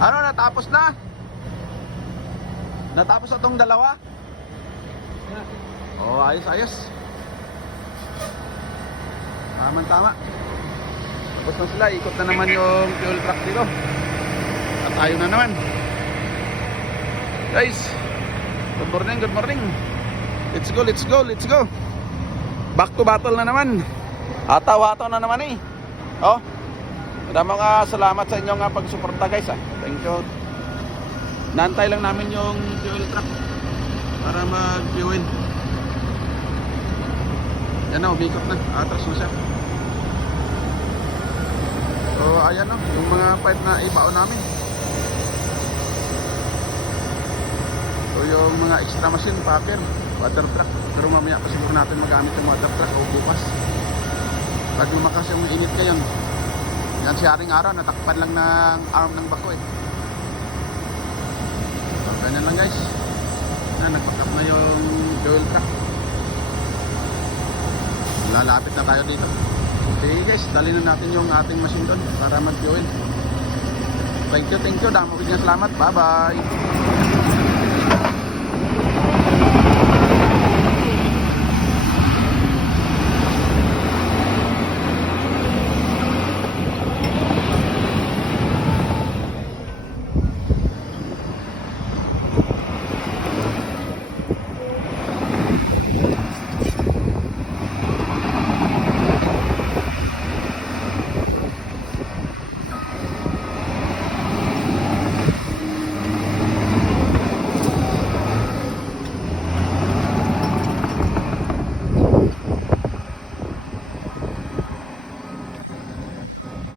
Ano, natapos na? Natapos na tong dalawa? Oh, ayos, ayos. Tama. Tapos na sila, ikot na naman yung fuel truck dito. At tayo na naman. Guys, good morning. Let's go. Back to battle na naman. Hataw-hataw na naman eh. Oh, mga salamat sa inyong pagsuporta guys. Thank you. Nantay lang namin yung fuel truck para mag-fuel. Yan na, umikot na. Atras na siya. So ayan no, yung mga pipe na ibaon namin. So yung mga extra machine, packer, water truck. Pero mamaya pa siguro natin magamit yung water truck o bukas. Pag lumakas yung init ngayon. Yan si Haring Araw, natakpan lang ng arm ng bako eh. So ganyan lang guys. Nag-pack up na yung fuel truck. Lalapit na tayo dito. Okay guys, dali na natin yung ating machine doon para mag-fuel. Thank you. Dami salamat. Bye bye.